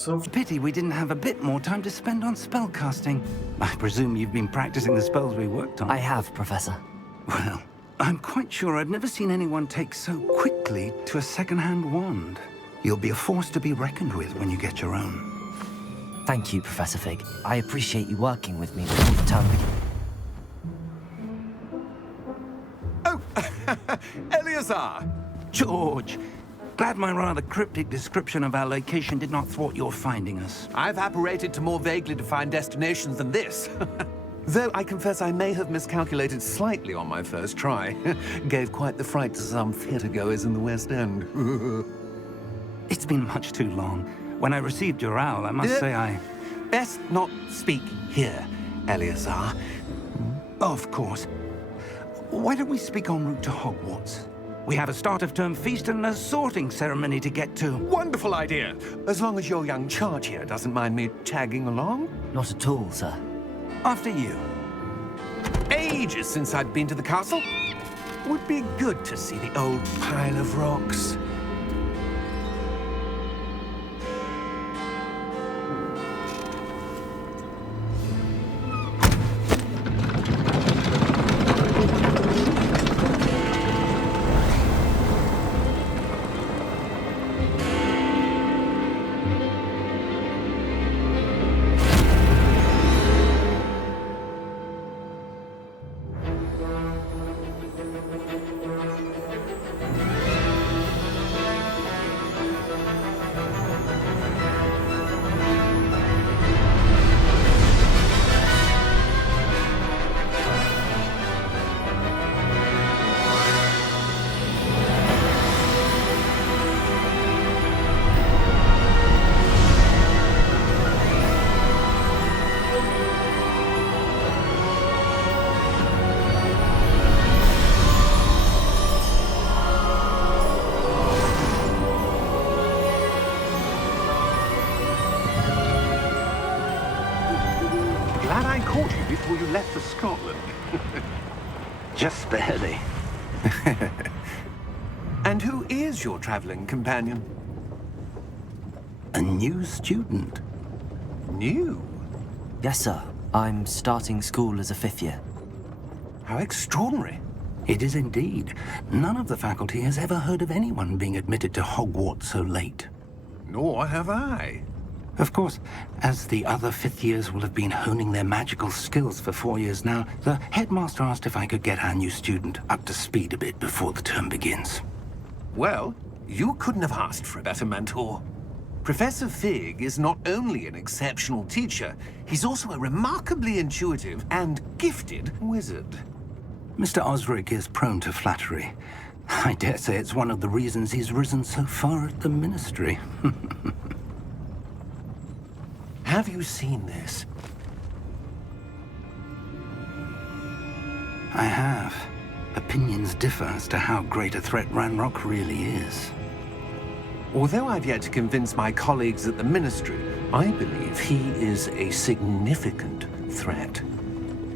So Pity we didn't have a bit more time to spend on spellcasting. I presume you've been practicing the spells we worked on. I have, Professor. Well, I'm quite sure I've never seen anyone take so quickly to a second-hand wand. You'll be a force to be reckoned with when you get your own. Thank you, Professor Fig. I appreciate you working with me before the term begins. Oh, Eleazar! George! Glad my rather cryptic description of our location did not thwart your finding us. I've apparated to more vaguely defined destinations than this. Though I confess I may have miscalculated slightly on my first try. Gave quite the fright to some theatre-goers in the West End. It's been much too long. When I received your owl, I must say I... Best not speak here, Eleazar. Of course. Why don't we speak en route to Hogwarts? We have a start-of-term feast and a sorting ceremony to get to. Wonderful idea! As long as your young charge here doesn't mind me tagging along. Not at all, sir. After you. Ages since I'd been to the castle. Would be good to see the old pile of rocks. Glad I caught you before you left for Scotland. Just barely. And who is your traveling companion? A new student. New? Yes, sir. I'm starting school as a 5th year. How extraordinary. It is indeed. None of the faculty has ever heard of anyone being admitted to Hogwarts so late. Nor have I. Of course, as the other 5th years will have been honing their magical skills for 4 years now, the headmaster asked if I could get our new student up to speed a bit before the term begins. Well, you couldn't have asked for a better mentor. Professor Fig is not only an exceptional teacher, he's also a remarkably intuitive and gifted wizard. Mr. Osric is prone to flattery. I dare say it's one of the reasons he's risen so far at the ministry. Have you seen this? I have. Opinions differ as to how great a threat Ranrock really is. Although I've yet to convince my colleagues at the ministry, I believe he is a significant threat.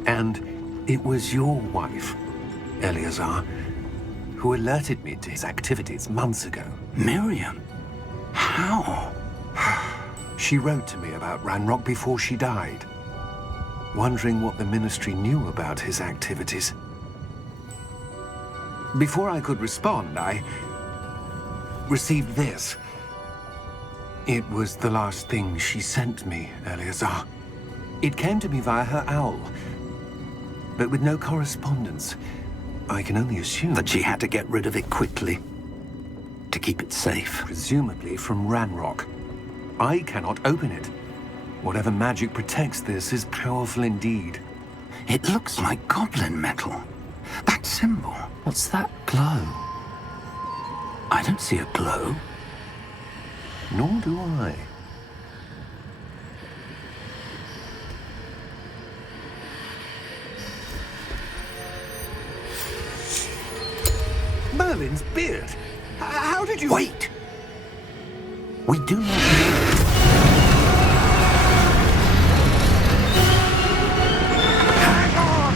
And it was your wife, Eleazar, who alerted me to his activities months ago. Miriam? How? She wrote to me about Ranrock before she died, wondering what the ministry knew about his activities. Before I could respond, I received this. It was the last thing she sent me, Eleazar. It came to me via her owl, but with no correspondence. I can only assume That she had to get rid of it quickly, to keep it safe. presumably from Ranrock. I cannot open it. Whatever magic protects this is powerful indeed. It looks like goblin metal. That symbol. What's that glow? I don't see a glow. Nor do I. Merlin's beard. How did you... Wait! We do not know. Hang on!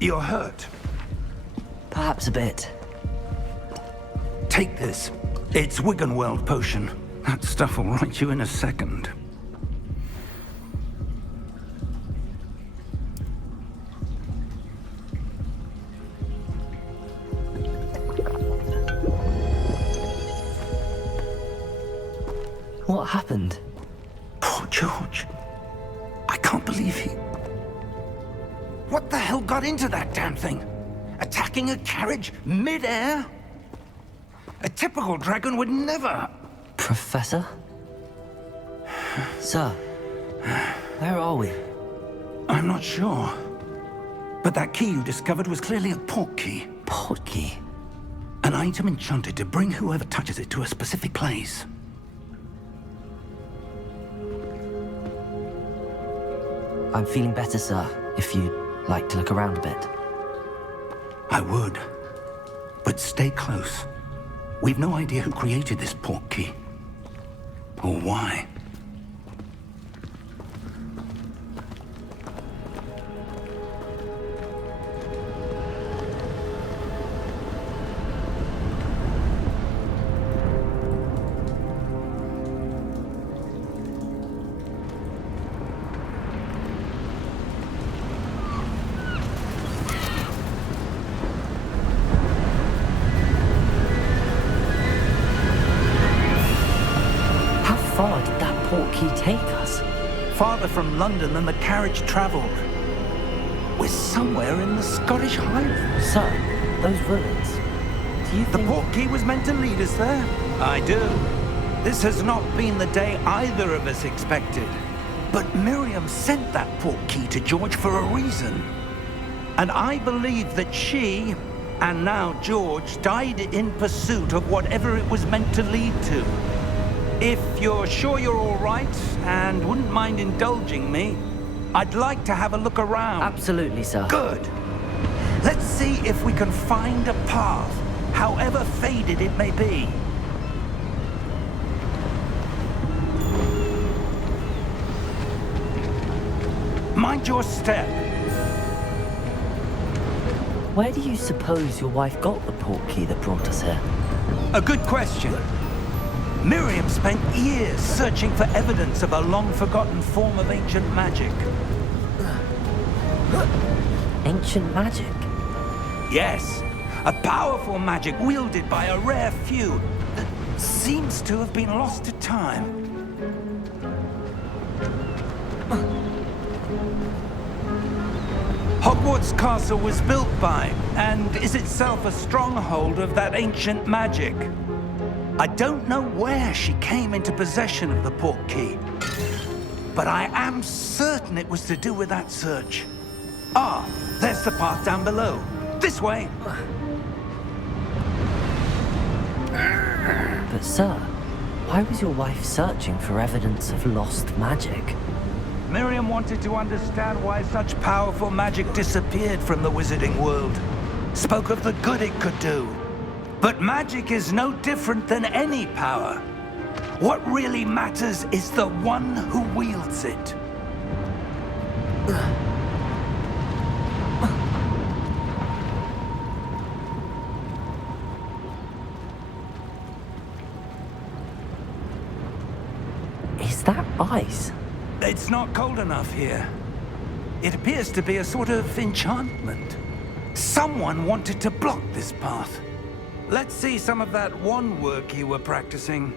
You're hurt. Perhaps a bit. Take this. It's Wiggenweld potion. That stuff will right you in a second. What happened? Poor George. I can't believe he... What the hell got into that damn thing? Attacking a carriage mid-air? A typical dragon would never... Professor? Sir, where are we? I'm not sure. But that key you discovered was clearly a port key. Port key? An item enchanted to bring whoever touches it to a specific place. I'm feeling better, sir, if you'd like to look around a bit. I would. But stay close. We've no idea who created this port key. Or why. Take us? Farther from London than the carriage travelled. We're somewhere in the Scottish Highlands. Sir, those ruins. Do you The think... port key was meant to lead us there? I do. This has not been the day either of us expected. But Miriam sent that port key to George for a reason. And I believe that she, and now George, died in pursuit of whatever it was meant to lead to. If you're sure you're all right, and wouldn't mind indulging me, I'd like to have a look around. Absolutely, sir. Good. Let's see if we can find a path, however faded it may be. Mind your step. Where do you suppose your wife got the port key that brought us here? A good question. Miriam spent years searching for evidence of a long-forgotten form of ancient magic. Ancient magic? Yes, a powerful magic wielded by a rare few that seems to have been lost to time. Hogwarts Castle was built by, and is itself a stronghold of that ancient magic. I don't know where she came into possession of the port key, but I am certain it was to do with that search. Ah, there's the path down below. This way. But sir, why was your wife searching for evidence of lost magic? Miriam wanted to understand why such powerful magic disappeared from the wizarding world. Spoke of the good it could do. But magic is no different than any power. What really matters is the one who wields it. Is that ice? It's not cold enough here. It appears to be a sort of enchantment. Someone wanted to block this path. Let's see some of that wand work you were practicing.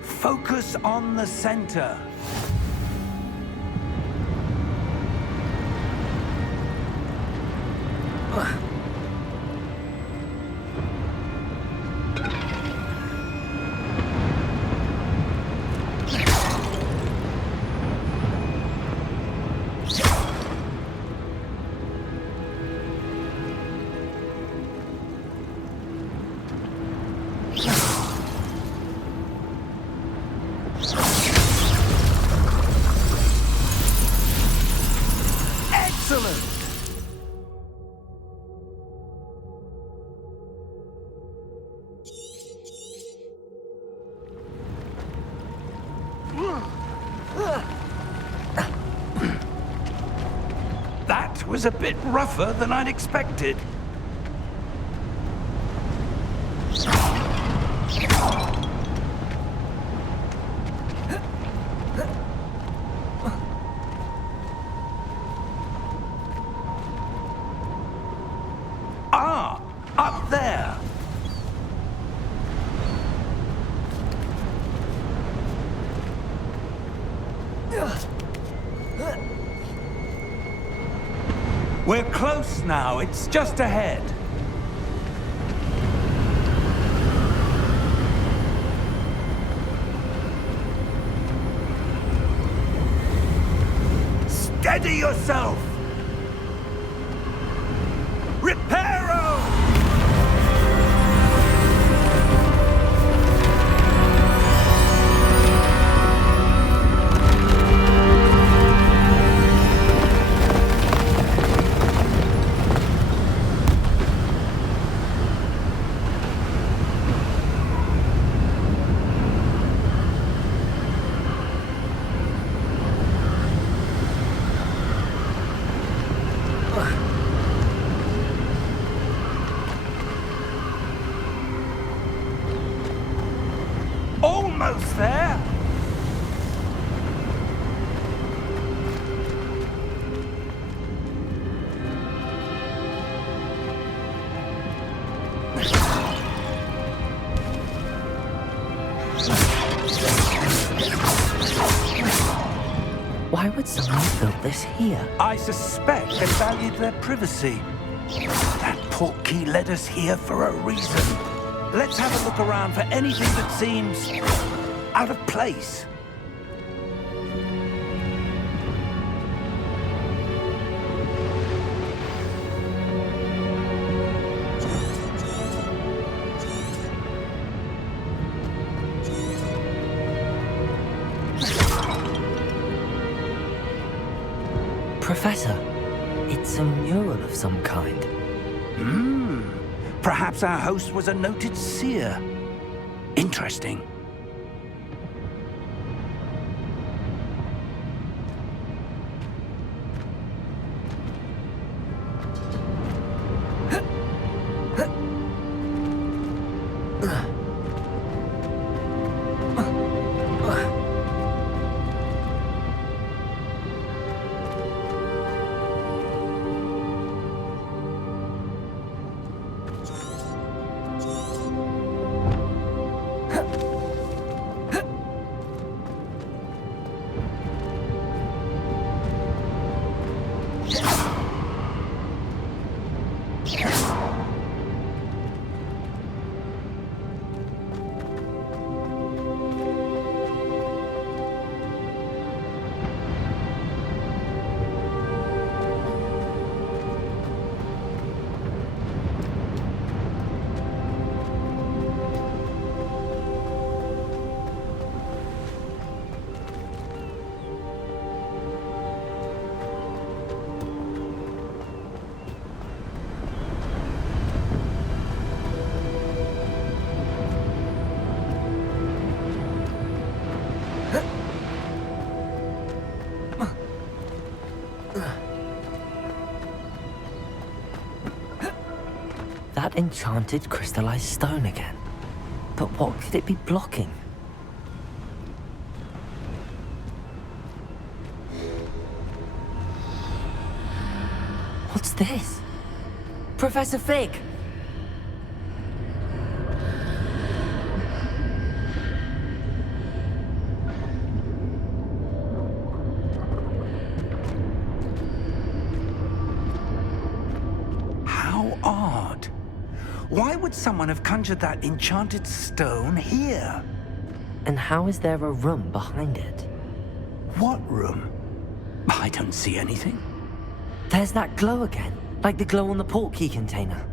Focus on the center. That was a bit rougher than I'd expected. Ah, up there. We're close now. It's just ahead. Steady yourself! Reparo! Almost there! Why would someone have built this here? I suspect they valued their privacy. That portkey led us here for a reason. Let's have a look around for anything that seems out of place. Professor, it's a mural of some kind. Perhaps our host was a noted seer. Interesting. That enchanted crystallized stone again. But what could it be blocking? What's this? Professor Fig! How odd. Why would someone have conjured that enchanted stone here? And how is there a room behind it? What room? I don't see anything. There's that glow again, like the glow on the portkey container.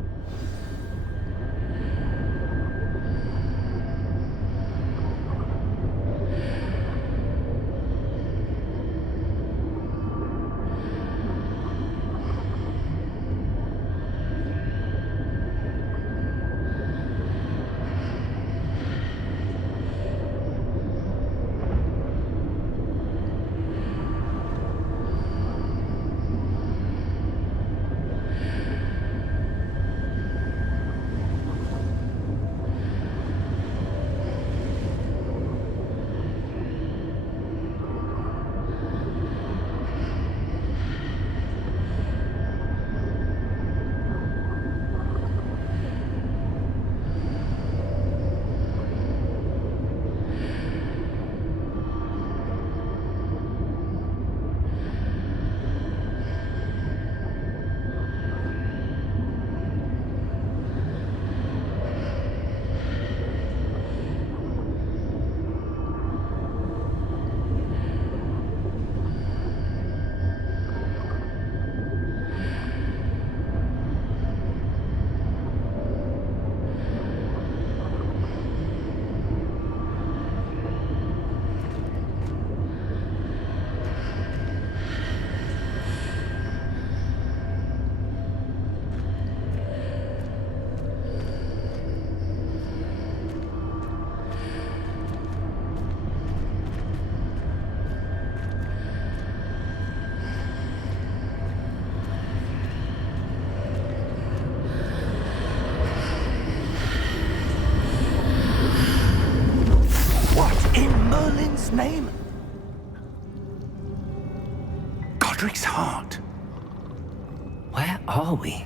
are we?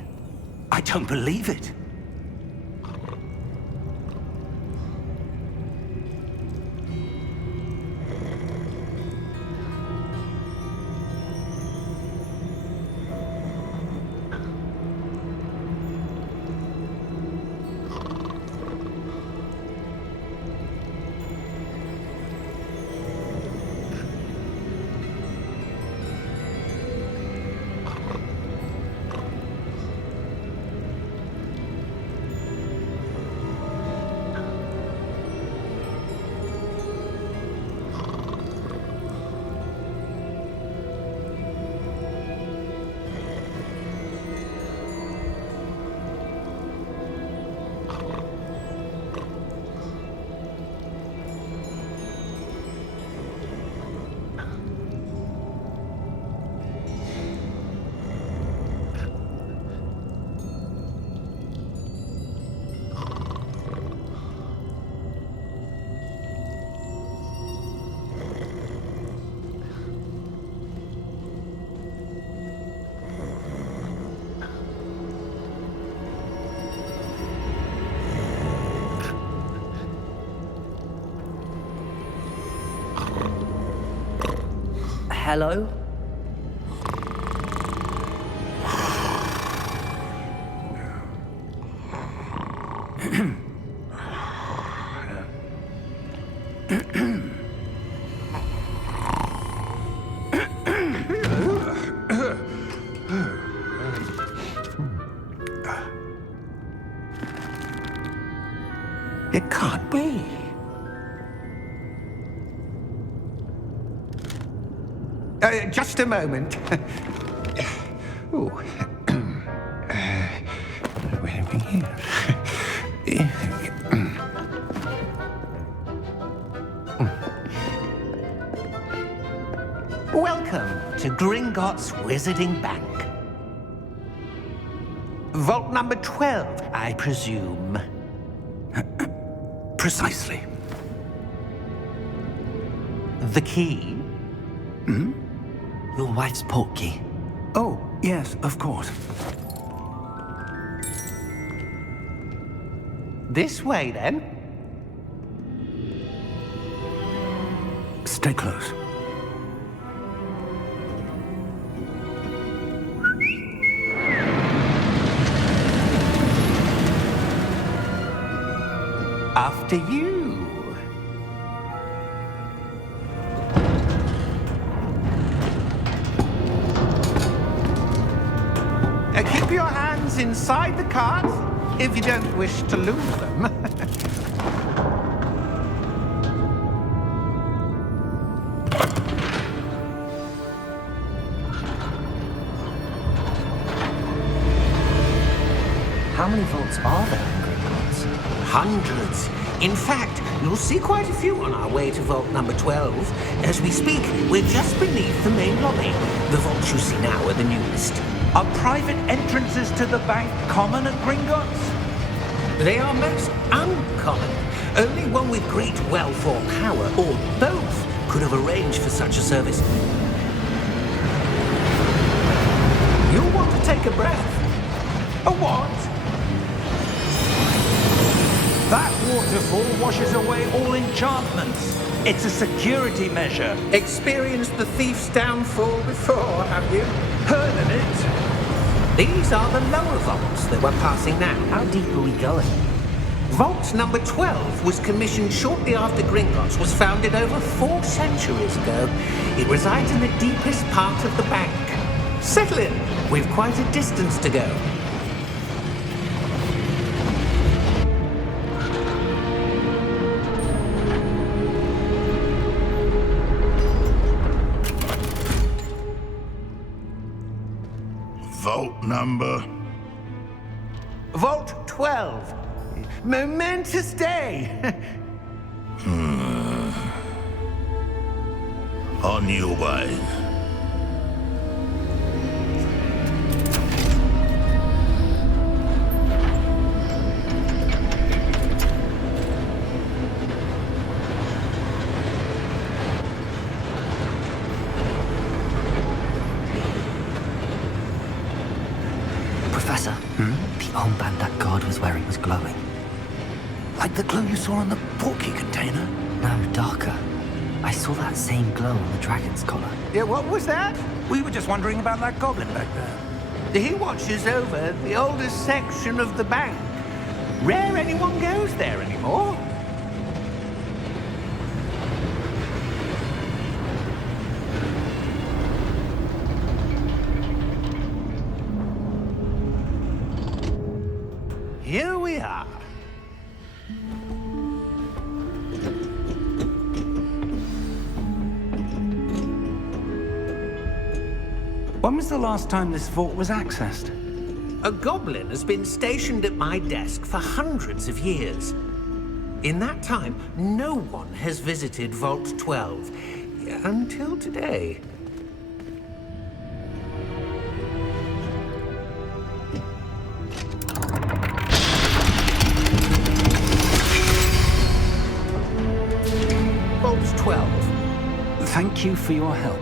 I don't believe it. Hello? It can't be. Just a moment. Ooh. Where are we here? Welcome to Gringotts Wizarding Bank. Vault number 12, I presume. Precisely. The key? Your wife's portkey. Oh, yes, of course. This way, then. Stay close. After you. Keep your hands inside the cart if you don't wish to lose them. How many vaults are there in Gringotts? Hundreds. In fact, you'll see quite a few on our way to vault number 12. As we speak, we're just beneath the main lobby. The vaults you see now are the newest. Are private entrances to the bank common at Gringotts? They are most uncommon. Only one with great wealth or power, or both, could have arranged for such a service. You'll want to take a breath. A what? That waterfall washes away all enchantments. It's a security measure. Experienced the thief's downfall before, have you? Heard of it? These are the lower vaults that we're passing now. How deep are we going? Vault number 12 was commissioned shortly after Gringotts was founded over 4 centuries ago. It resides in the deepest part of the bank. Settle in. We've quite a distance to go. Vault number? Vault 12. Momentous day. On your way. Professor, the armband that guard was wearing was glowing. Like the glow you saw on the portkey container? No, darker. I saw that same glow on the dragon's collar. Yeah, what was that? We were just wondering about that goblin back there. He watches over the oldest section of the bank. Rare anyone goes there anymore. Here we are. When was the last time this vault was accessed? A goblin has been stationed at my desk for hundreds of years. In that time, no one has visited Vault 12 until today. Vault 12. Thank you for your help.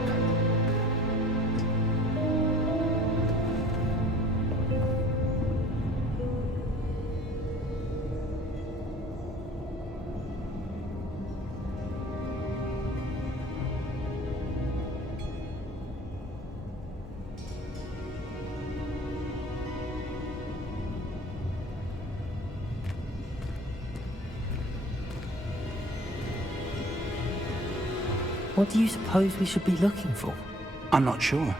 What do you suppose we should be looking for? I'm not sure.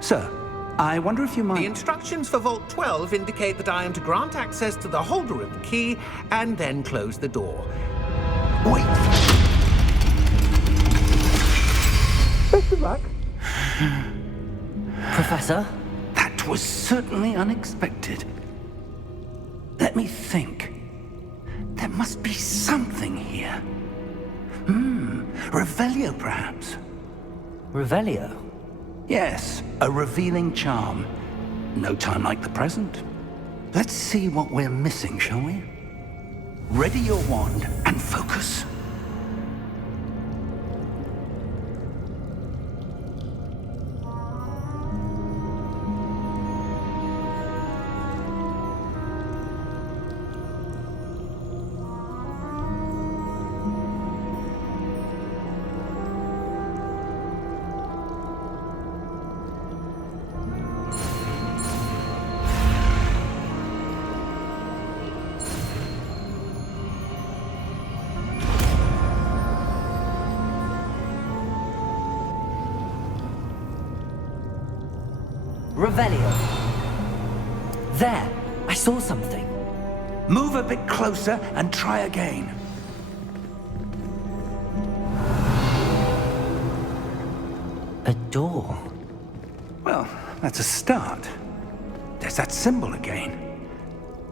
Sir, I wonder if you might... The instructions for Vault 12 indicate that I am to grant access to the holder of the key and then close the door. Wait! Best of luck. Professor? That was certainly unexpected. Let me think. There must be something here. Revelio, perhaps? Revelio? Yes, a revealing charm. No time like the present. Let's see what we're missing, shall we? Ready your wand and focus. Revelio. There! I saw something. Move a bit closer and try again. A door. Well, that's a start. There's that symbol again.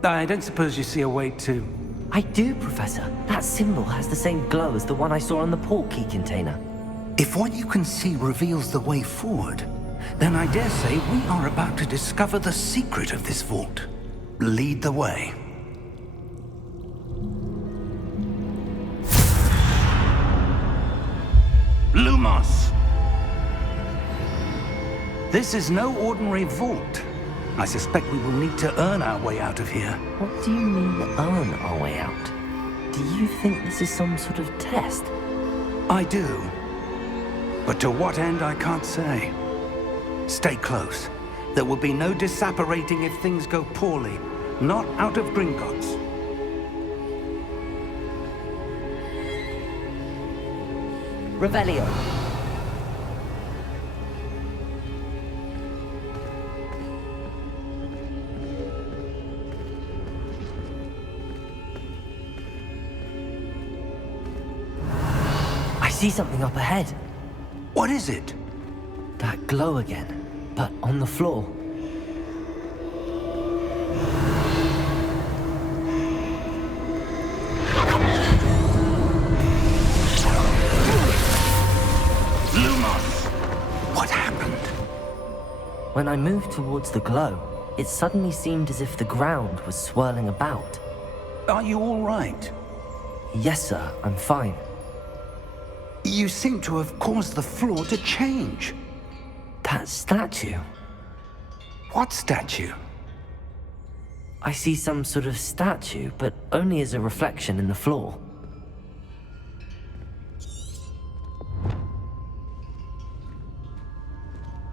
I don't suppose you see a way to... I do, Professor. That symbol has the same glow as the one I saw on the portkey container. If what you can see reveals the way forward, then I dare say we are about to discover the secret of this vault. Lead the way. Lumos! This is no ordinary vault. I suspect we will need to earn our way out of here. What do you mean, earn our way out? Do you think this is some sort of test? I do. But to what end, I can't say. Stay close. There will be no disapparating if things go poorly. Not out of Gringotts. Revelio. I see something up ahead. What is it? That glow again, but on the floor. Lumos! What happened? When I moved towards the glow, it suddenly seemed as if the ground was swirling about. Are you all right? Yes, sir, I'm fine. You seem to have caused the floor to change. That statue? What statue? I see some sort of statue, but only as a reflection in the floor.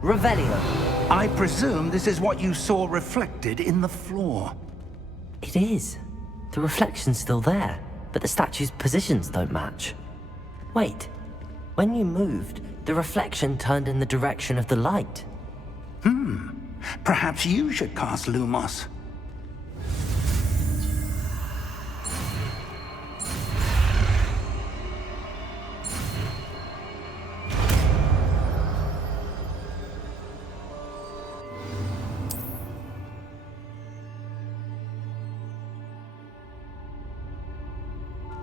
Revelio. I presume this is what you saw reflected in the floor. It is. The reflection's still there, but the statue's positions don't match. Wait. When you moved, the reflection turned in the direction of the light. Perhaps you should cast Lumos.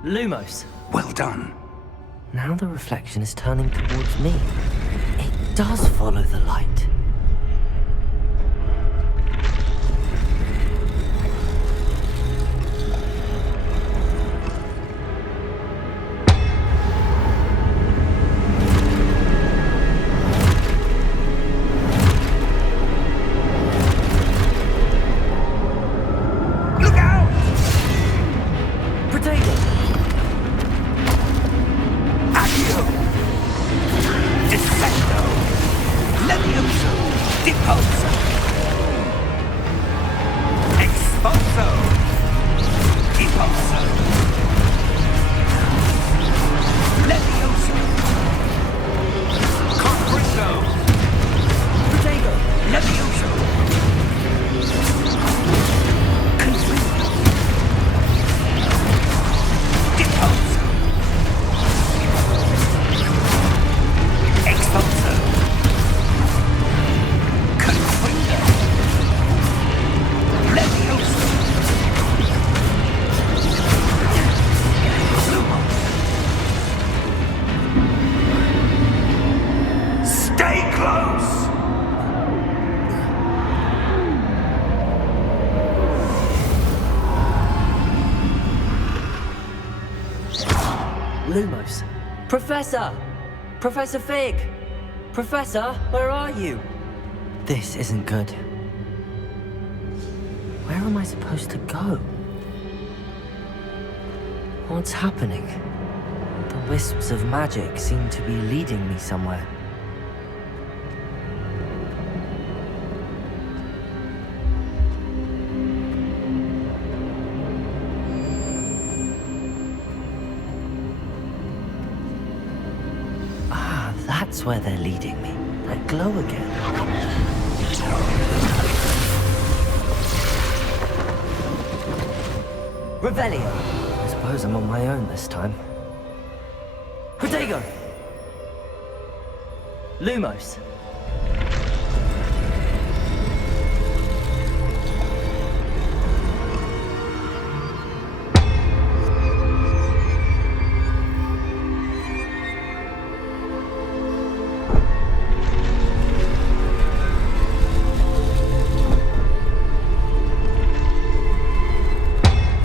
Lumos. Well done. Now the reflection is turning towards me. It does follow the light. Lumos. Professor! Professor Fig! Professor, where are you? This isn't good. Where am I supposed to go? What's happening? The wisps of magic seem to be leading me somewhere. That's where they're leading me. That glow again. Revelio. I suppose I'm on my own this time. Protego! Lumos.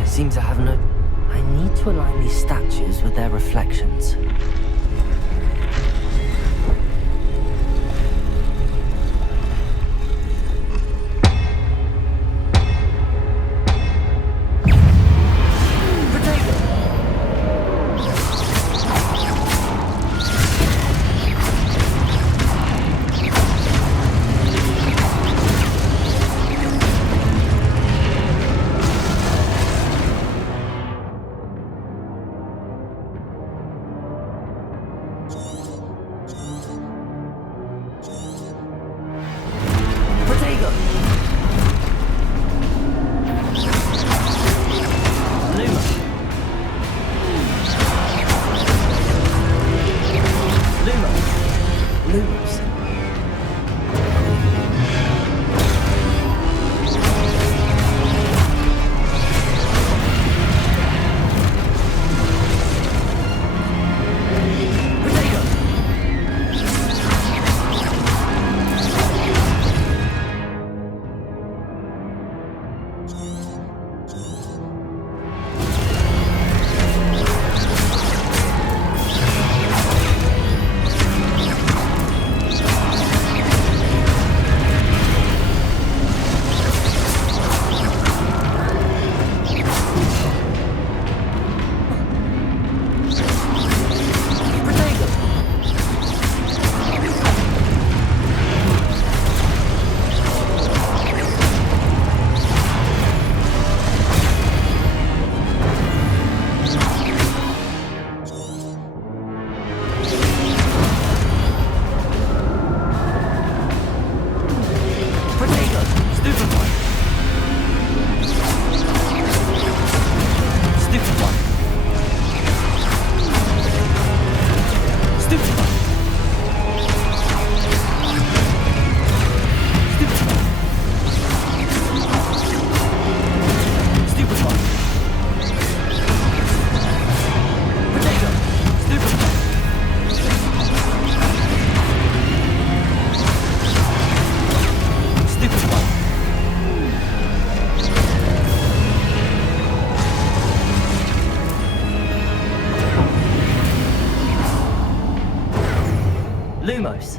Seems I have no... I need to align these statues with their reflections. Lumos.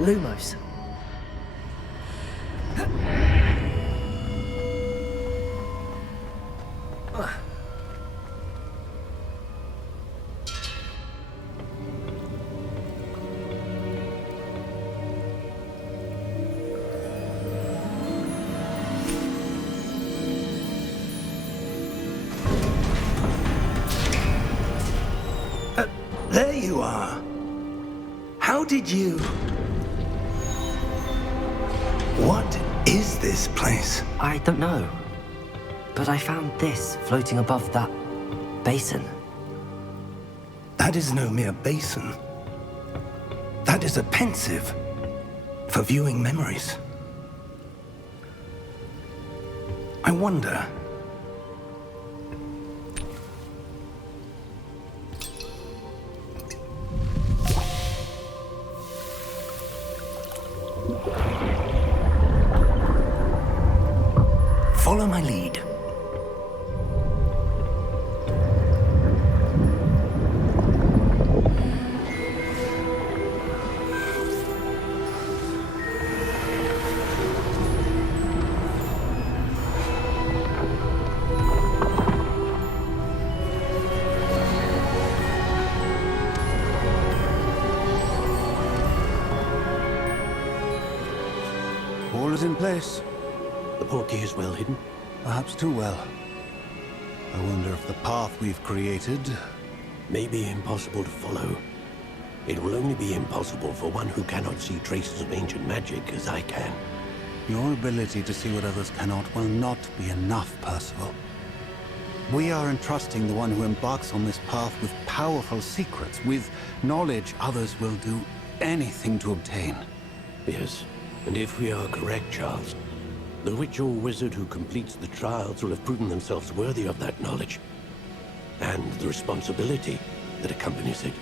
Lumos. There you are. How did you... What is this place? I don't know. But I found this floating above that basin. That is no mere basin. That is a pensive for viewing memories. I wonder... Follow my lead. All is in place. The portkey is well hidden. Perhaps too well. I wonder if the path we've created... May be impossible to follow. It will only be impossible for one who cannot see traces of ancient magic as I can. Your ability to see what others cannot will not be enough, Percival. We are entrusting the one who embarks on this path with powerful secrets, with knowledge others will do anything to obtain. Yes, and if we are correct, Charles, the witch or wizard who completes the trials will have proven themselves worthy of that knowledge, and the responsibility that accompanies it.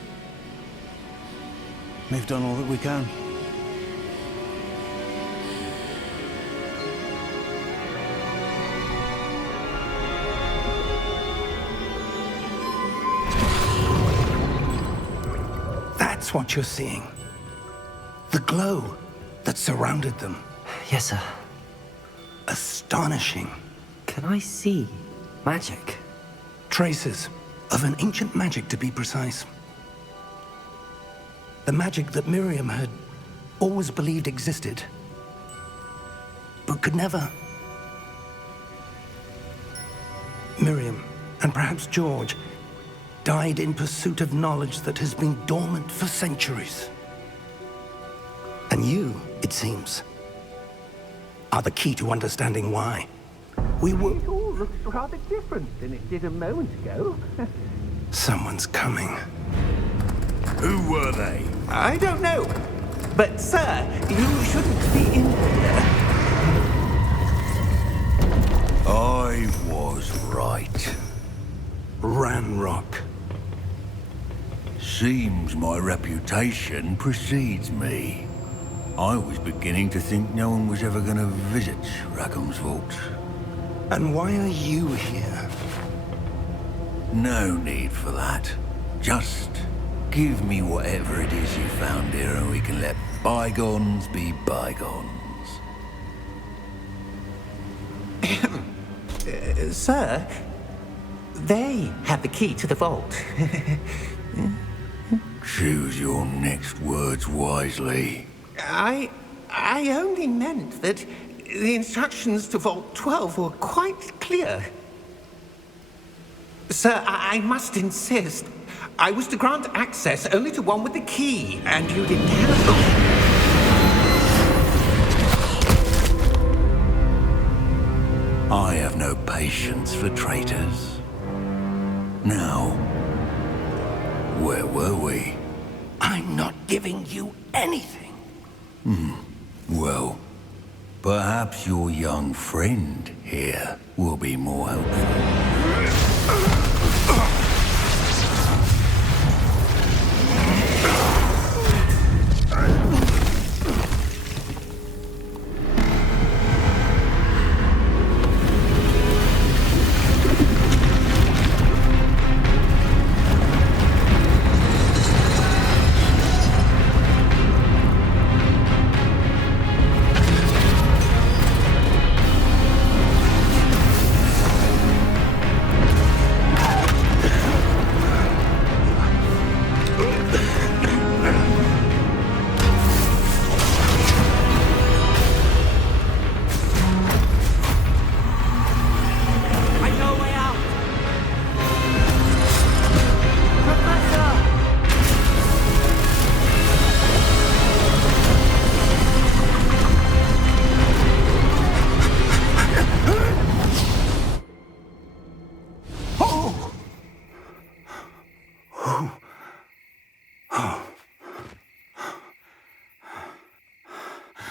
We've done all that we can. That's what you're seeing. The glow that surrounded them. Yes, sir. Astonishing. Can I see magic? Traces of an ancient magic, to be precise. The magic that Miriam had always believed existed, but could never. Miriam, and perhaps George, died in pursuit of knowledge that has been dormant for centuries. And you, it seems, are the key to understanding why. We were... It all looks rather different than it did a moment ago. Someone's coming. Who were they? I don't know. But, sir, you shouldn't be in here. I was right. Ranrock. Seems my reputation precedes me. I was beginning to think no one was ever going to visit Rackham's vault. And why are you here? No need for that. Just give me whatever it is you found here and we can let bygones be bygones. Sir, they have the key to the vault. Choose your next words wisely. I only meant that the instructions to Vault 12 were quite clear. Sir, I must insist. I was to grant access only to one with the key, and you didn't have... I have no patience for traitors. Now, where were we? I'm not giving you anything. Well, perhaps your young friend here will be more helpful.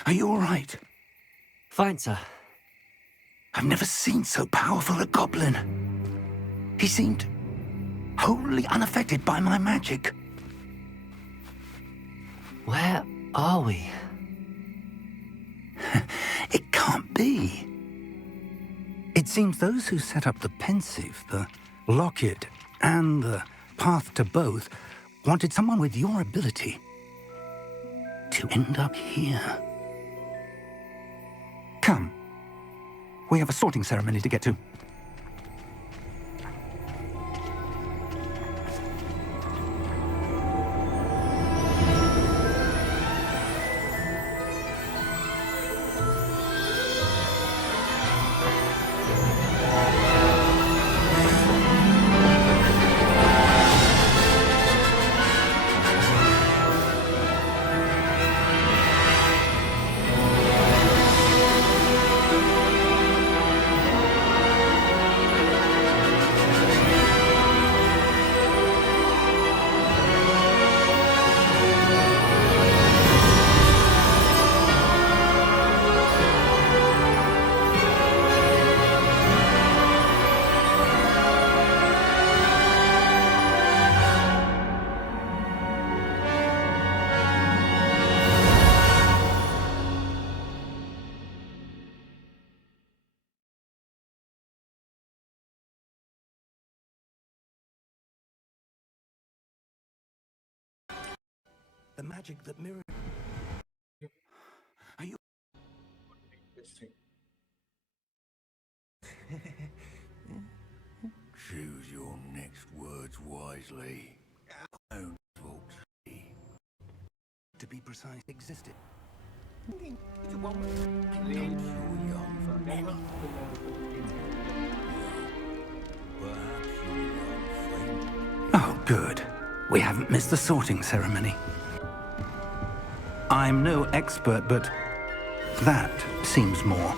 Are you all right? Fine, sir. I've never seen so powerful a goblin. He seemed wholly unaffected by my magic. Where are we? It can't be. It seems those who set up the pensive, the locket, and the path to both wanted someone with your ability to end up here. Come. We have a sorting ceremony to get to. The magic that mirrors... Are you... Choose your next words wisely. Don't talk to me. To be precise, existed. Perhaps your young friend. Oh, good. We haven't missed the sorting ceremony. I'm no expert, but that seems more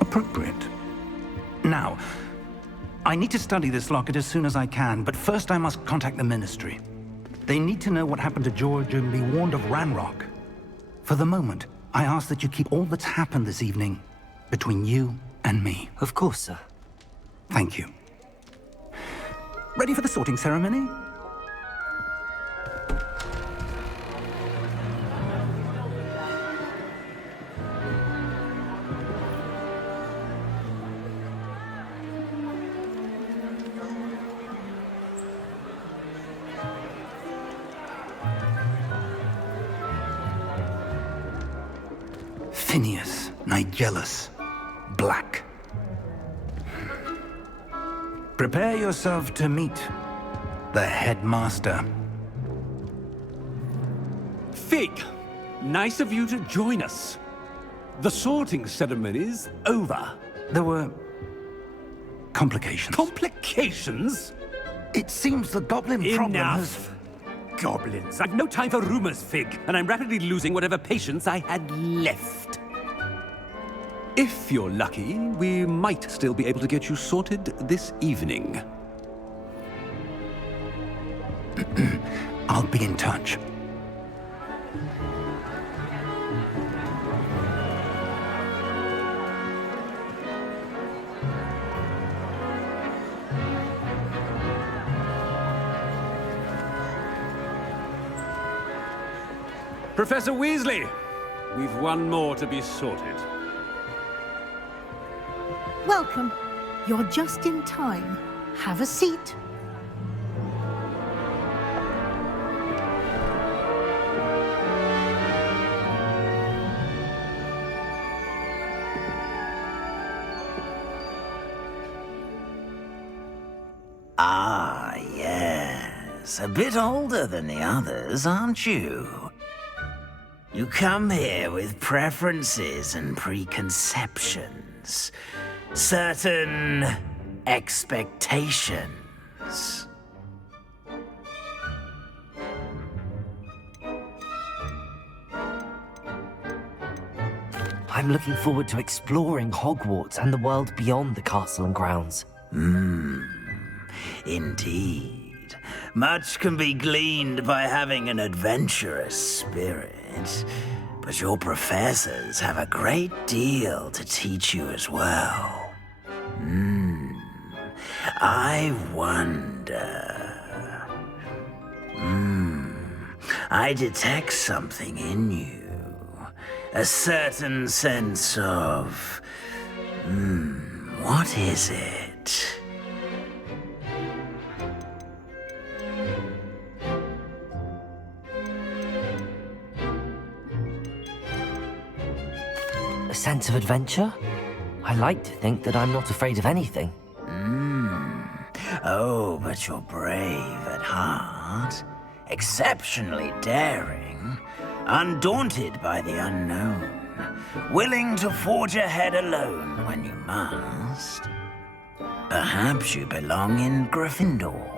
appropriate. Now, I need to study this locket as soon as I can, but first I must contact the Ministry. They need to know what happened to George and be warned of Ranrock. For the moment, I ask that you keep all that's happened this evening between you and me. Of course, sir. Thank you. Ready for the sorting ceremony? Phineas, Nigellus, Black. Prepare yourself to meet the headmaster. Fig! Nice of you to join us. The sorting ceremony's over. There were complications. Complications? It seems the goblin problem has... Enough! Goblins. I've no time for rumors, Fig, and I'm rapidly losing whatever patience I had left. If you're lucky, we might still be able to get you sorted this evening. I'll be in touch. Professor Weasley, we've one more to be sorted. Welcome. You're just in time. Have a seat. Ah, yes. A bit older than the others, aren't you? You come here with preferences and preconceptions. Certain expectations. I'm looking forward to exploring Hogwarts and the world beyond the castle and grounds. Indeed. Much can be gleaned by having an adventurous spirit. But your professors have a great deal to teach you as well. I wonder... I detect something in you. A certain sense of... what is it? A sense of adventure? I like to think that I'm not afraid of anything. Oh, but you're brave at heart. Exceptionally daring. Undaunted by the unknown. Willing to forge ahead alone when you must. Perhaps you belong in Gryffindor.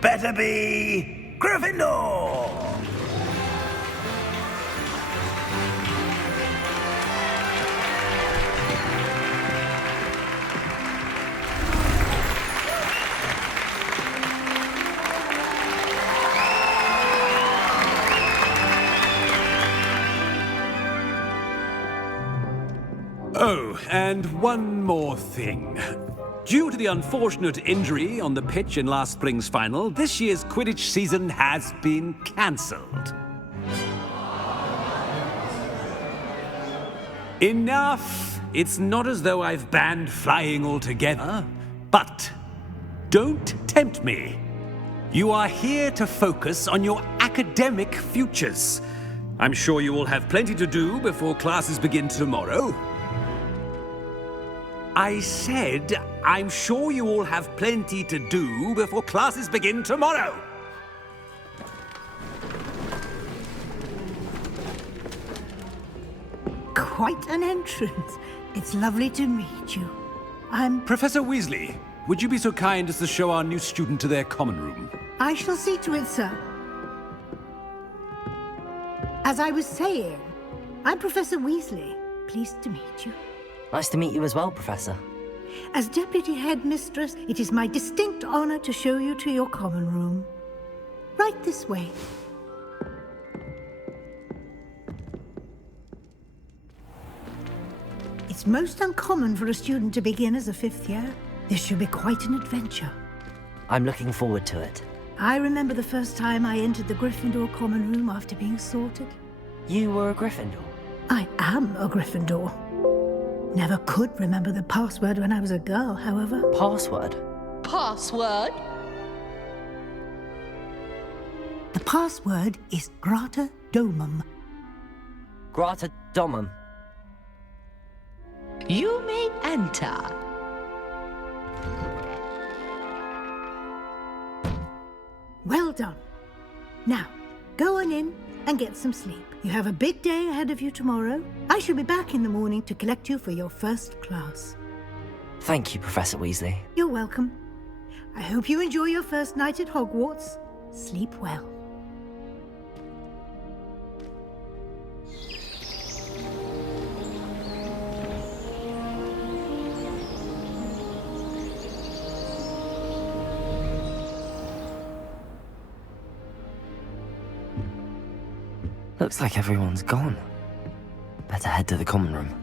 better be Gryffindor! Oh, and one more thing. Due to the unfortunate injury on the pitch in last spring's final, this year's Quidditch season has been cancelled. Enough! It's not as though I've banned flying altogether, but don't tempt me. You are here to focus on your academic futures. I'm sure you will have plenty to do before classes begin tomorrow. I said, I'm sure you all have plenty to do before classes begin tomorrow. Quite an entrance. It's lovely to meet you. I'm... Professor Weasley, would you be so kind as to show our new student to their common room? I shall see to it, sir. As I was saying, I'm Professor Weasley. Pleased to meet you. Nice to meet you as well, Professor. As Deputy Headmistress, it is my distinct honor to show you to your common room. Right this way. It's most uncommon for a student to begin as a fifth year. This should be quite an adventure. I'm looking forward to it. I remember the first time I entered the Gryffindor common room after being sorted. You were a Gryffindor? I am a Gryffindor. Never could remember the password when I was a girl, however. Password? Password? The password is Grata Domum. Grata Domum. You may enter. Well done. Now, go on in and get some sleep. You have a big day ahead of you tomorrow. I shall be back in the morning to collect you for your first class. Thank you, Professor Weasley. You're welcome. I hope you enjoy your first night at Hogwarts. Sleep well. Looks like everyone's gone. Better head to the common room.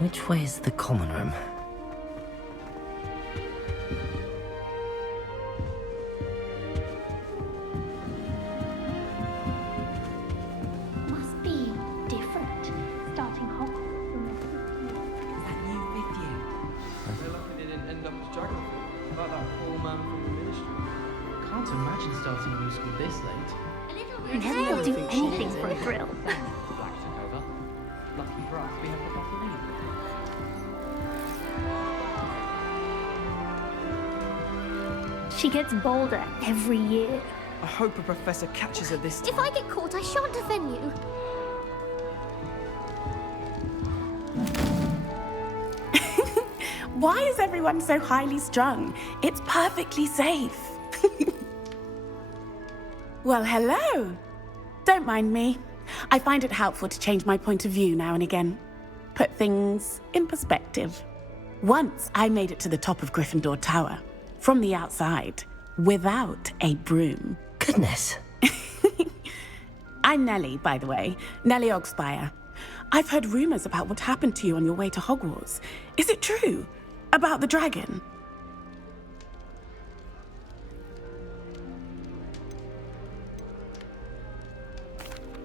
Which way is the common room? Must be different. Starting Hogwarts from that new fifth year. So lucky they didn't end up as geography, like that poor man from the ministry. Can't imagine starting new school this late. Never do anything for a thrill. Black took over. Lucky for us, we have the proper lead. She gets bolder every year. I hope a professor catches her this time. If I get caught, I shan't offend you. Why is everyone so highly strung? It's perfectly safe. Well, hello. Don't mind me. I find it helpful to change my point of view now and again. Put things in perspective. Once I made it to the top of Gryffindor Tower, from the outside, without a broom. Goodness. I'm Nellie, by the way. Nellie Ogspire. I've heard rumors about what happened to you on your way to Hogwarts. Is it true? About the dragon?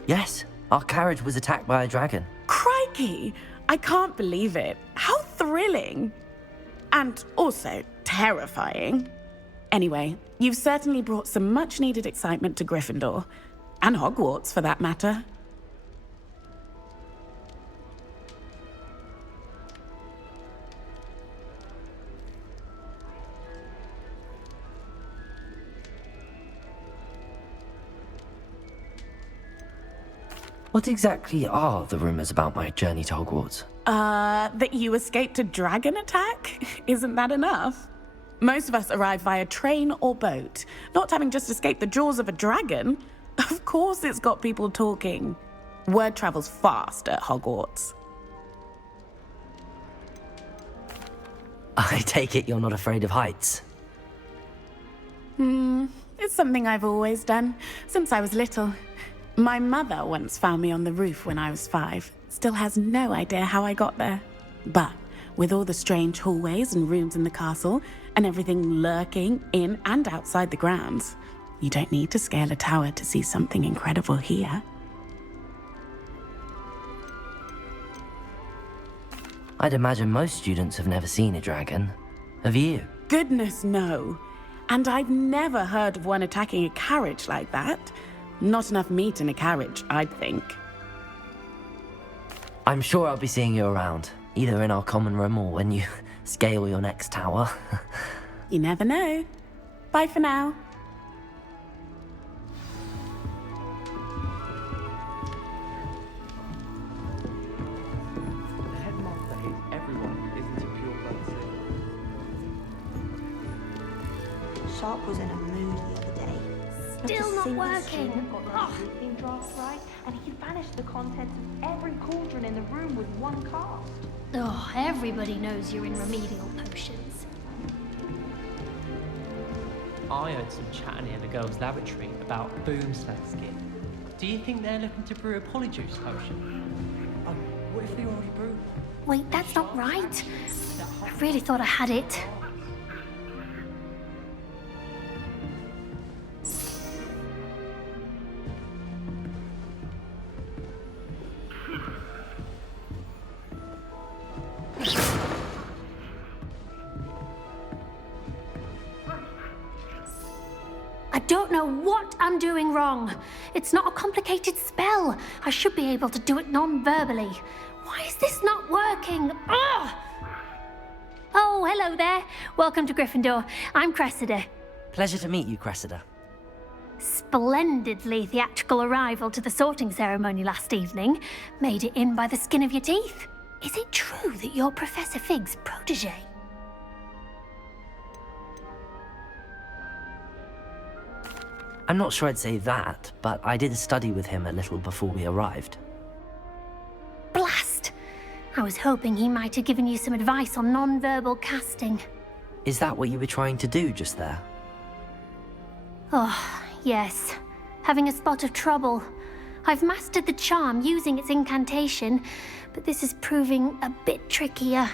Yes, our carriage was attacked by a dragon. Crikey! I can't believe it. How thrilling! And also terrifying. Anyway, you've certainly brought some much-needed excitement to Gryffindor. And Hogwarts, for that matter. What exactly are the rumors about my journey to Hogwarts? That you escaped a dragon attack? Isn't that enough? Most of us arrive via train or boat, not having just escaped the jaws of a dragon. Of course it's got people talking. Word travels fast at Hogwarts. I take it you're not afraid of heights? It's something I've always done, since I was little. My mother once found me on the roof when I was 5. Still has no idea how I got there. But with all the strange hallways and rooms in the castle, and everything lurking in and outside the grounds, you don't need to scale a tower to see something incredible here. I'd imagine most students have never seen a dragon. Have you? Goodness, no. And I've never heard of one attacking a carriage like that. Not enough meat in a carriage, I'd think. I'm sure I'll be seeing you around, either in our common room or when you scale your next tower. You never know. Bye for now. The headmaster hates everyone, isn't it pure blood? Sharp was in a mood the other day. Still not working. Got the briefing draft right, and he vanished the contents of every cauldron in the room with one cast. Oh, everybody knows you're in remedial potions. I heard some chatting in the girls' lavatory about boomslang skin. Do you think they're looking to brew a polyjuice potion? Oh, what if they already brewed? Wait, that's not right. I really thought I had it. I don't know what I'm doing wrong. It's not a complicated spell. I should be able to do it non-verbally. Why is this not working? Ugh! Oh, hello there. Welcome to Gryffindor. I'm Cressida. Pleasure to meet you, Cressida. Splendidly theatrical arrival to the sorting ceremony last evening. Made it in by the skin of your teeth. Is it true that you're Professor Fig's protege? I'm not sure I'd say that, but I did study with him a little before we arrived. Blast! I was hoping he might have given you some advice on non-verbal casting. Is that what you were trying to do just there? Oh, yes. Having a spot of trouble. I've mastered the charm using its incantation, but this is proving a bit trickier.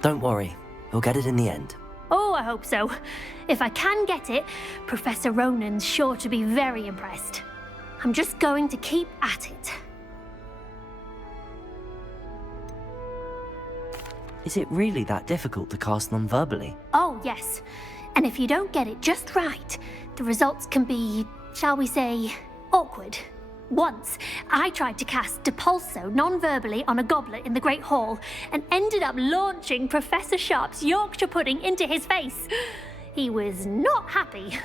Don't worry, you'll get it in the end. Oh, I hope so. If I can get it, Professor Ronan's sure to be very impressed. I'm just going to keep at it. Is it really that difficult to cast non-verbally? Oh, yes. And if you don't get it just right, the results can be, shall we say, awkward. Once, I tried to cast Depulso non-verbally on a goblet in the Great Hall and ended up launching Professor Sharp's Yorkshire pudding into his face. He was not happy.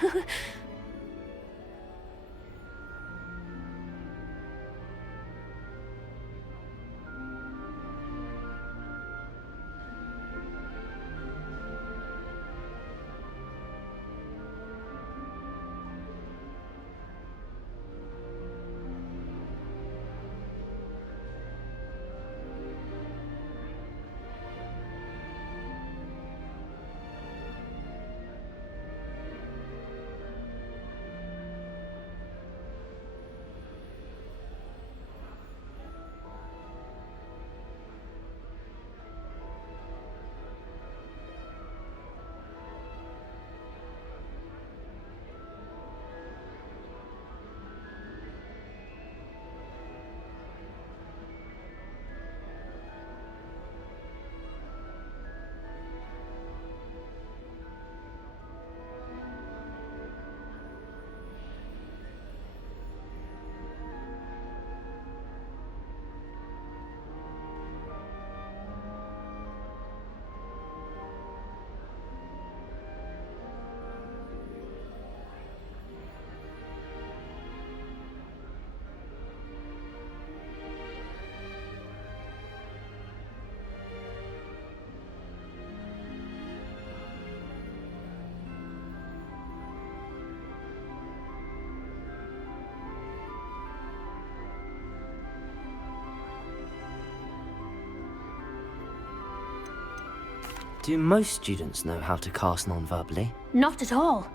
Do most students know how to cast non-verbally? Not at all.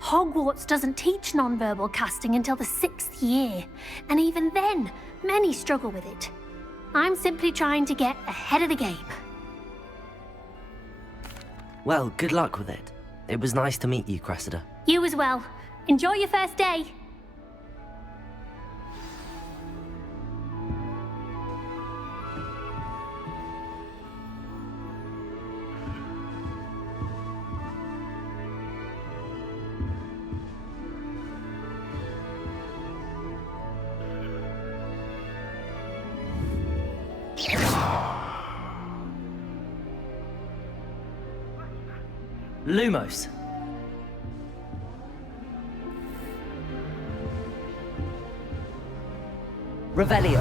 Hogwarts doesn't teach non-verbal casting until the 6th year, and even then, many struggle with it. I'm simply trying to get ahead of the game. Well, good luck with it. It was nice to meet you, Cressida. You as well. Enjoy your first day. Lumos. Revelio.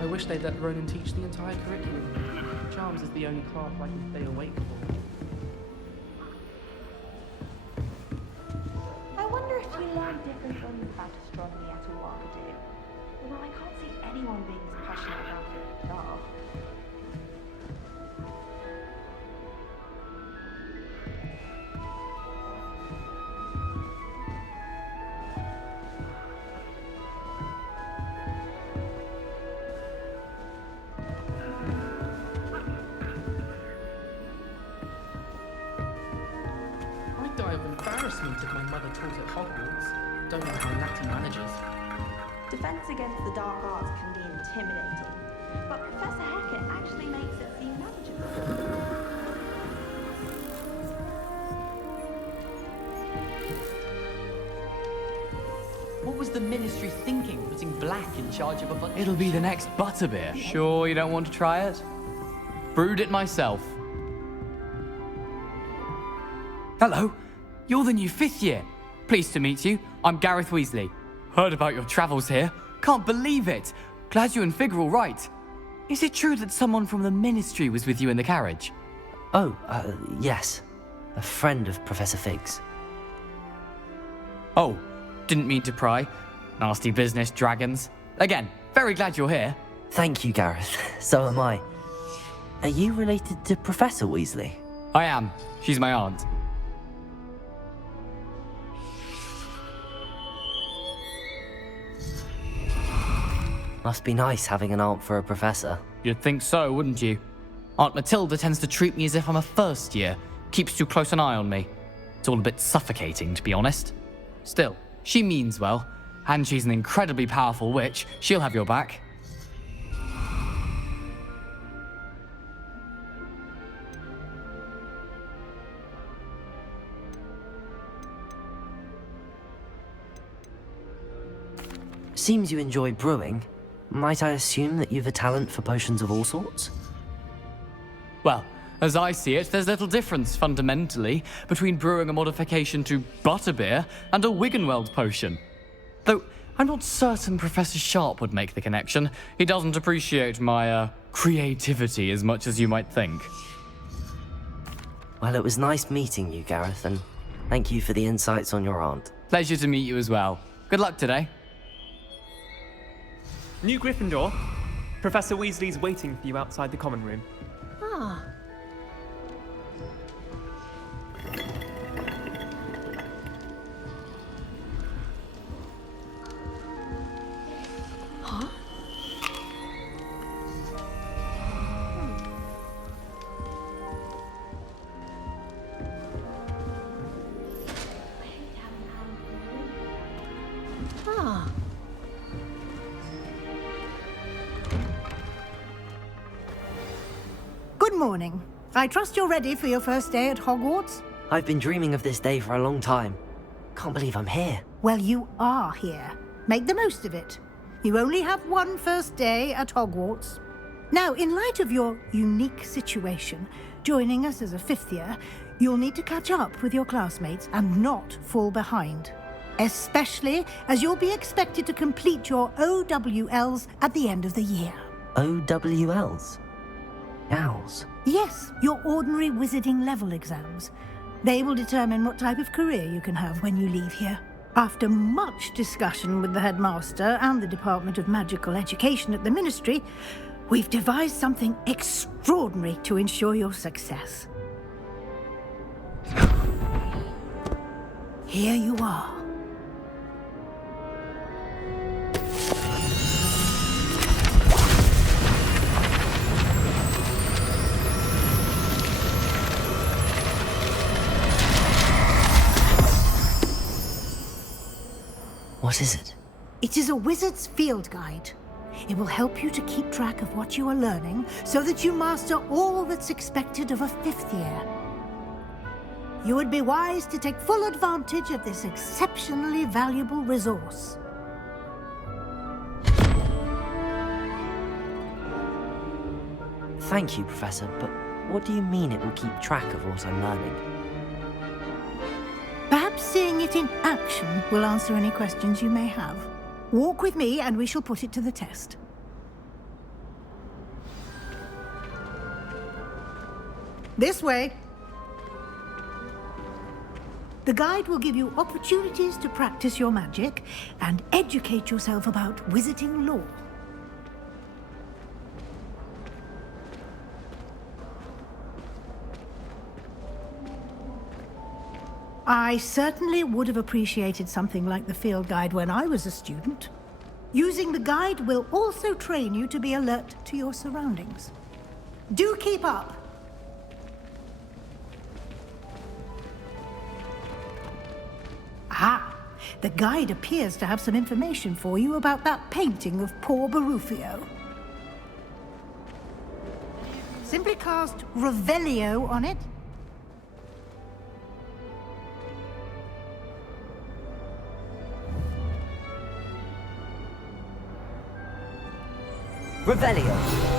I wish they'd let Ronan teach the entire curriculum. Charms is the only class I can stay awake for. I wonder if we learn different things about astronomy at a Waheguru. Although I can't see anyone being as passionate about it as staff. I'd die of embarrassment if my mother taught at Hogwarts. Don't know how Natty manages. Defense against the dark arts can be intimidating, but Professor Hackett actually makes it seem manageable. What was the Ministry thinking, putting Black in charge of a bunch? It'll be the next butterbeer. Sure you don't want to try it? Brewed it myself. Hello, you're the new 5th year. Pleased to meet you. I'm Gareth Weasley. Heard about your travels here. Can't believe it. Glad you and Fig are all right. Is it true that someone from the Ministry was with you in the carriage? Oh, yes. A friend of Professor Fig's. Oh, didn't mean to pry. Nasty business, dragons. Again, very glad you're here. Thank you, Gareth. So am I. Are you related to Professor Weasley? I am. She's my aunt. Must be nice having an aunt for a professor. You'd think so, wouldn't you? Aunt Matilda tends to treat me as if I'm a first year. Keeps too close an eye on me. It's all a bit suffocating, to be honest. Still, she means well. And she's an incredibly powerful witch. She'll have your back. Seems you enjoy brewing. Might I assume that you've a talent for potions of all sorts? Well, as I see it, there's little difference, fundamentally, between brewing a modification to butterbeer and a Wiggenweld potion. Though, I'm not certain Professor Sharp would make the connection. He doesn't appreciate my, creativity as much as you might think. Well, it was nice meeting you, Gareth, and thank you for the insights on your aunt. Pleasure to meet you as well. Good luck today. New Gryffindor. Professor Weasley's waiting for you outside the common room. Ah. Huh? Ah. Good morning. I trust you're ready for your first day at Hogwarts? I've been dreaming of this day for a long time. Can't believe I'm here. Well, you are here. Make the most of it. You only have one first day at Hogwarts. Now, in light of your unique situation, joining us as a fifth year, you'll need to catch up with your classmates and not fall behind. Especially as you'll be expected to complete your OWLs at the end of the year. OWLs? Owls? Yes, your ordinary wizarding level exams. They will determine what type of career you can have when you leave here. After much discussion with the headmaster and the Department of Magical Education at the Ministry, we've devised something extraordinary to ensure your success. Here you are. What is it? It is a wizard's field guide. It will help you to keep track of what you are learning so that you master all that's expected of a fifth year. You would be wise to take full advantage of this exceptionally valuable resource. Thank you, Professor, but what do you mean it will keep track of what I'm learning? Perhaps seeing it in action will answer any questions you may have. Walk with me and we shall put it to the test. This way. The guide will give you opportunities to practice your magic and educate yourself about wizarding lore. I certainly would have appreciated something like the field guide when I was a student. Using the guide will also train you to be alert to your surroundings. Do keep up! Ah, the guide appears to have some information for you about that painting of poor Barufio. Simply cast Revelio on it. Revelio.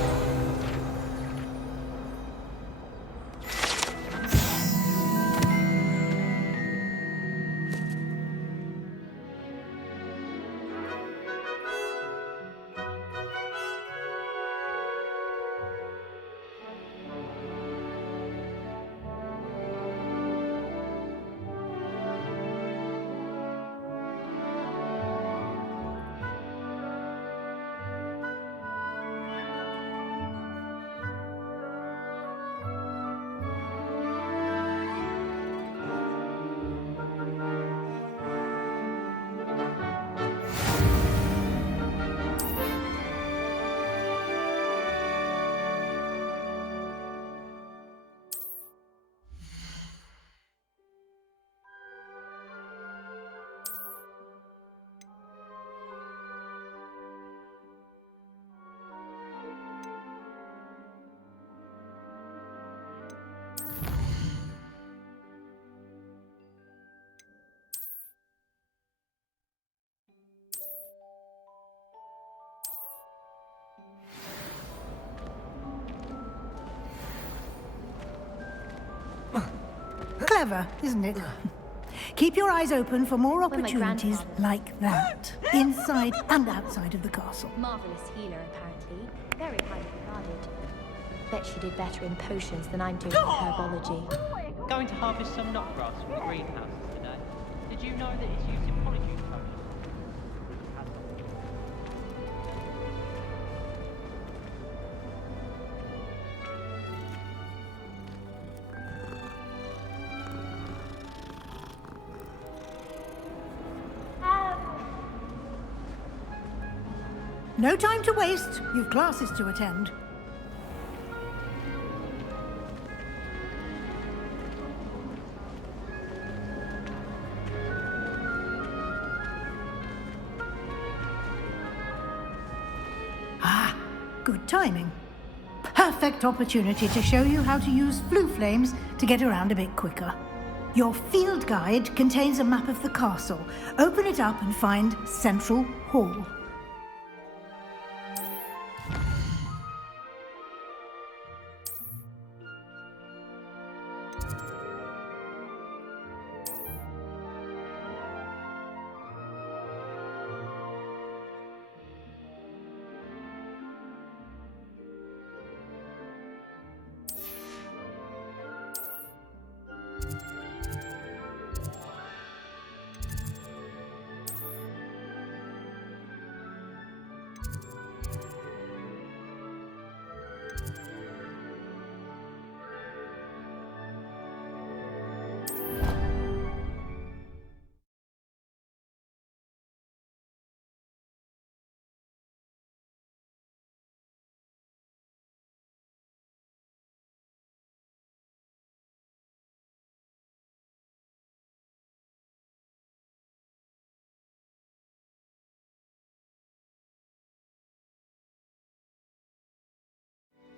Clever, isn't it? Keep your eyes open for more When my opportunities like that, inside and outside of the castle. Marvelous healer, apparently. Very highly regarded. Bet she did better in potions than I'm doing in herbology. Going to harvest some knotgrass from the greenhouses today. Did you know that it's used in polyjuice potions? No time to waste. You've classes to attend. Ah, good timing. Perfect opportunity to show you how to use flue flames to get around a bit quicker. Your field guide contains a map of the castle. Open it up and find Central Hall.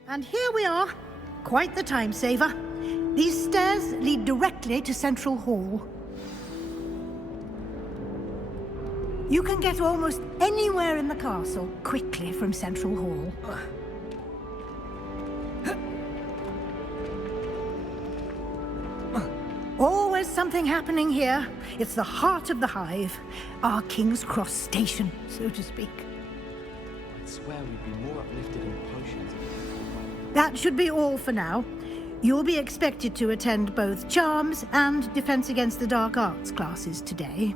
And here we are. Quite the time saver. These stairs lead directly to Central Hall. You can get almost anywhere in the castle quickly from Central Hall. Always something happening here. It's the heart of the hive. Our King's Cross station, so to speak. I swear we'd be more uplifted in potions. That should be all for now. You'll be expected to attend both Charms and Defense Against the Dark Arts classes today.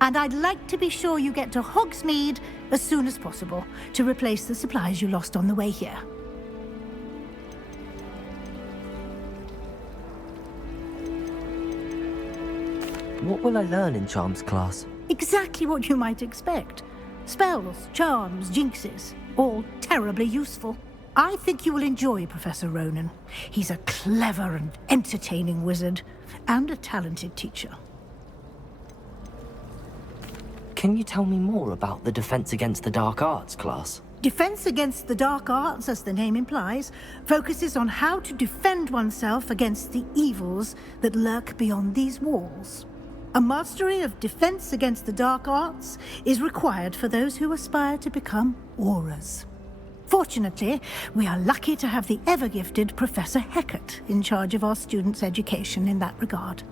And I'd like to be sure you get to Hogsmeade as soon as possible to replace the supplies you lost on the way here. What will I learn in Charms class? Exactly what you might expect. Spells, charms, jinxes, all terribly useful. I think you will enjoy Professor Ronan. He's a clever and entertaining wizard, and a talented teacher. Can you tell me more about the Defense Against the Dark Arts class? Defense Against the Dark Arts, as the name implies, focuses on how to defend oneself against the evils that lurk beyond these walls. A mastery of Defense Against the Dark Arts is required for those who aspire to become auras. Fortunately, we are lucky to have the ever-gifted Professor Hecat in charge of our students' education in that regard.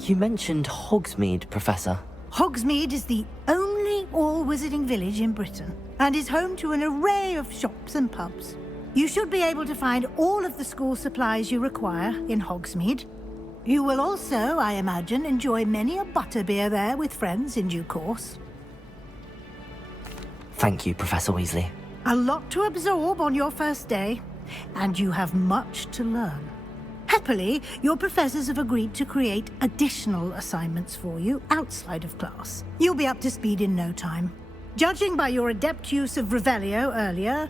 You mentioned Hogsmeade, Professor. Hogsmeade is the only all-wizarding village in Britain, and is home to an array of shops and pubs. You should be able to find all of the school supplies you require in Hogsmeade. You will also, I imagine, enjoy many a butterbeer there with friends in due course. Thank you, Professor Weasley. A lot to absorb on your first day, and you have much to learn. Happily, your professors have agreed to create additional assignments for you outside of class. You'll be up to speed in no time. Judging by your adept use of Revelio earlier,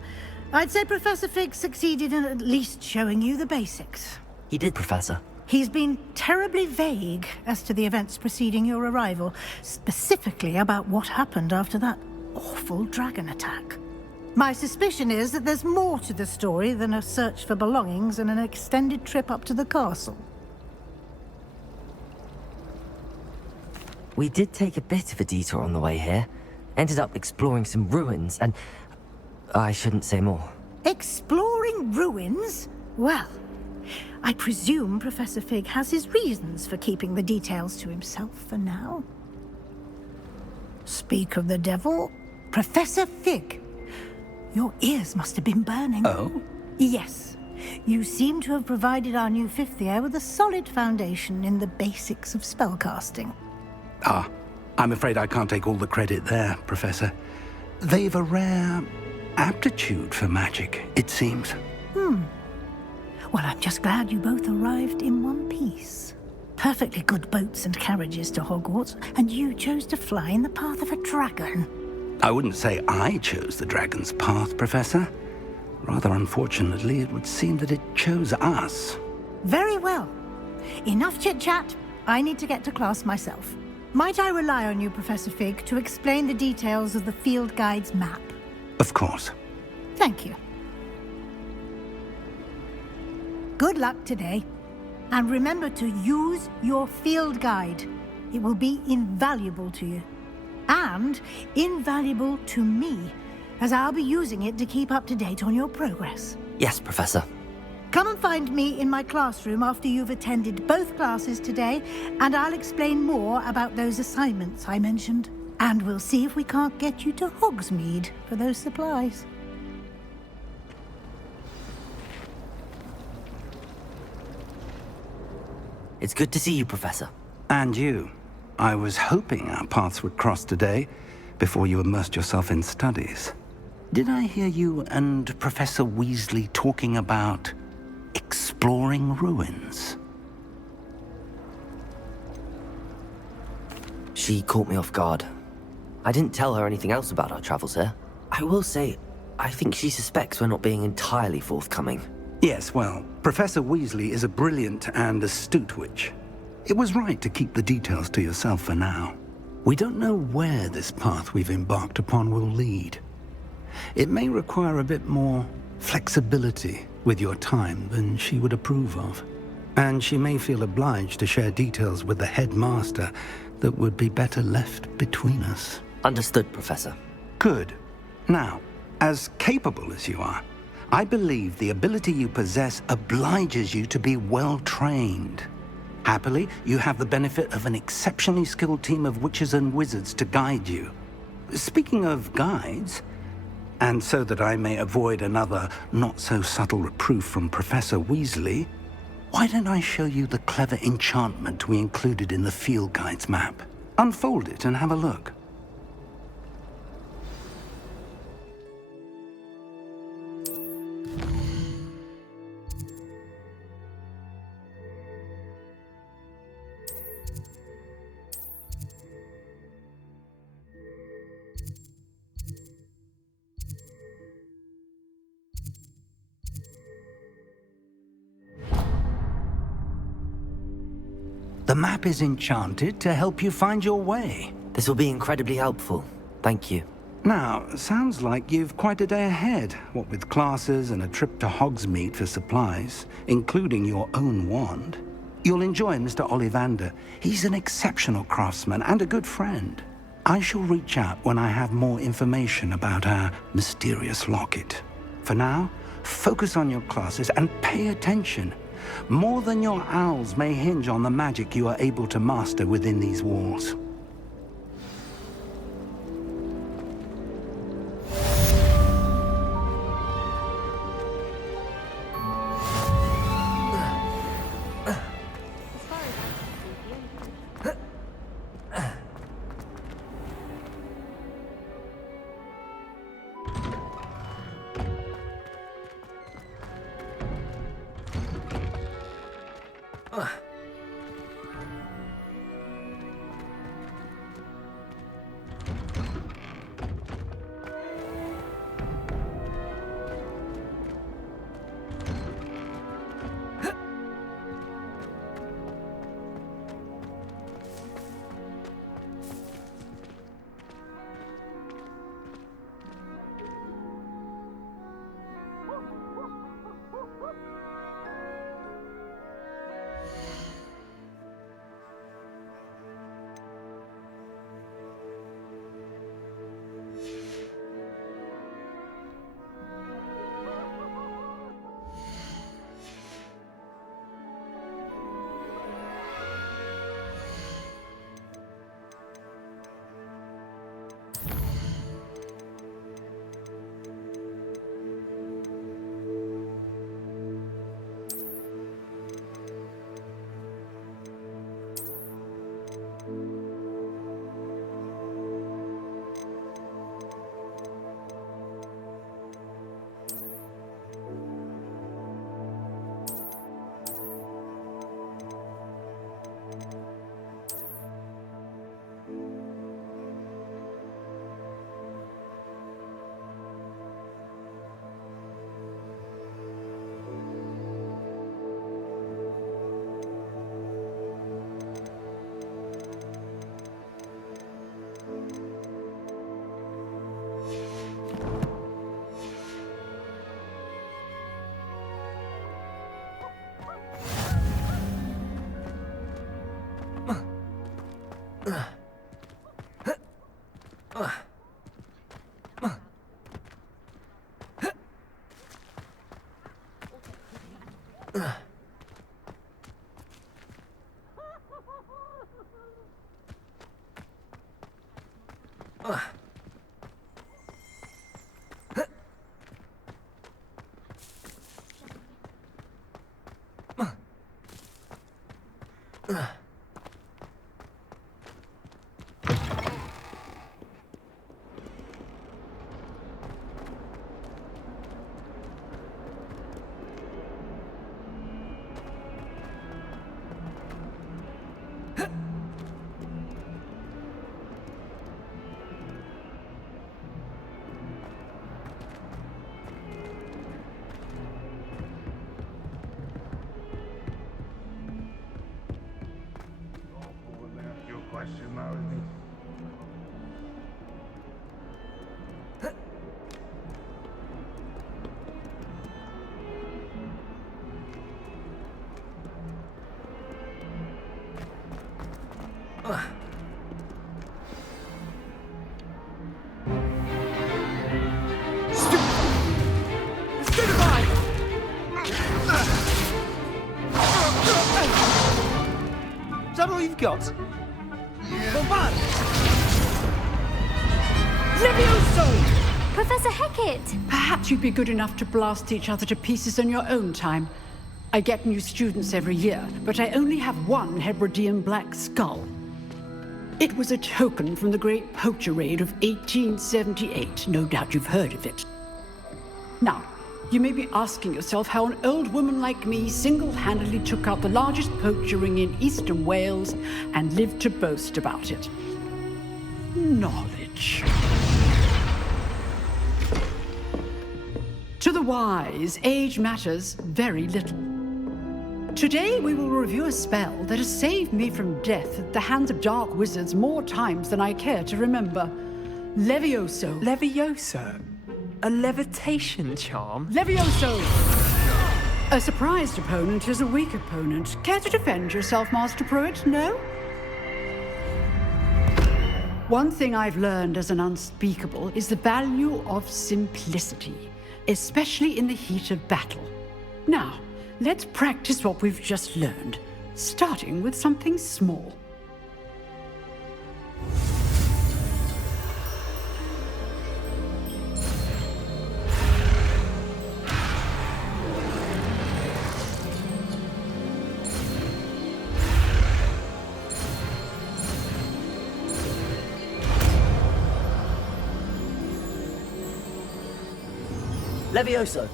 I'd say Professor Fig succeeded in at least showing you the basics. He did, Professor. He's been terribly vague as to the events preceding your arrival, specifically about what happened after that awful dragon attack. My suspicion is that there's more to the story than a search for belongings and an extended trip up to the castle. We did take a bit of a detour on the way here. Ended up exploring some ruins and... I shouldn't say more. Exploring ruins? Well, I presume Professor Fig has his reasons for keeping the details to himself for now. Speak of the devil, Professor Fig. Your ears must have been burning. Oh? Yes. You seem to have provided our new fifth year with a solid foundation in the basics of spellcasting. Ah, I'm afraid I can't take all the credit there, Professor. They've a rare aptitude for magic, it seems. Well, I'm just glad you both arrived in one piece. Perfectly good boats and carriages to Hogwarts, and you chose to fly in the path of a dragon. I wouldn't say I chose the dragon's path, Professor. Rather unfortunately, it would seem that it chose us. Very well. Enough chit-chat. I need to get to class myself. Might I rely on you, Professor Fig, to explain the details of the field guide's map? Of course. Thank you. Good luck today. And remember to use your field guide. It will be invaluable to you. And invaluable to me, as I'll be using it to keep up to date on your progress. Yes, Professor. Come and find me in my classroom after you've attended both classes today, and I'll explain more about those assignments I mentioned. And we'll see if we can't get you to Hogsmeade for those supplies. It's good to see you, Professor. And you. I was hoping our paths would cross today, before you immersed yourself in studies. Did I hear you and Professor Weasley talking about exploring ruins? She caught me off guard. I didn't tell her anything else about our travels here. I will say, I think she suspects we're not being entirely forthcoming. Yes, well, Professor Weasley is a brilliant and astute witch. It was right to keep the details to yourself for now. We don't know where this path we've embarked upon will lead. It may require a bit more flexibility with your time than she would approve of. And she may feel obliged to share details with the headmaster that would be better left between us. Understood, Professor. Good. Now, as capable as you are, I believe the ability you possess obliges you to be well trained. Happily, you have the benefit of an exceptionally skilled team of witches and wizards to guide you. Speaking of guides, and so that I may avoid another not-so-subtle reproof from Professor Weasley, why don't I show you the clever enchantment we included in the field guide's map? Unfold it and have a look. The map is enchanted to help you find your way. This will be incredibly helpful. Thank you. Now, sounds like you've quite a day ahead, what with classes and a trip to Hogsmeade for supplies, including your own wand. You'll enjoy Mr. Ollivander. He's an exceptional craftsman and a good friend. I shall reach out when I have more information about our mysterious locket. For now, focus on your classes and pay attention. More than your owls may hinge on the magic you are able to master within these walls. Is that all you've got? Bombard! Levioso! Professor Hecat! Perhaps you'd be good enough to blast each other to pieces in your own time. I get new students every year, but I only have one Hebridean black skull. It was a token from the Great Poacher Raid of 1878. No doubt you've heard of it. Now, you may be asking yourself how an old woman like me single-handedly took out the largest poacher ring in eastern Wales and lived to boast about it. Knowledge. To the wise, age matters very little. Today we will review a spell that has saved me from death at the hands of dark wizards more times than I care to remember. Levioso. Levioso? A levitation charm? Levioso! A surprised opponent is a weak opponent. Care to defend yourself, Master Pruitt? No? One thing I've learned as an unspeakable is the value of simplicity, especially in the heat of battle. Now, let's practice what we've just learned, starting with something small. Levioso!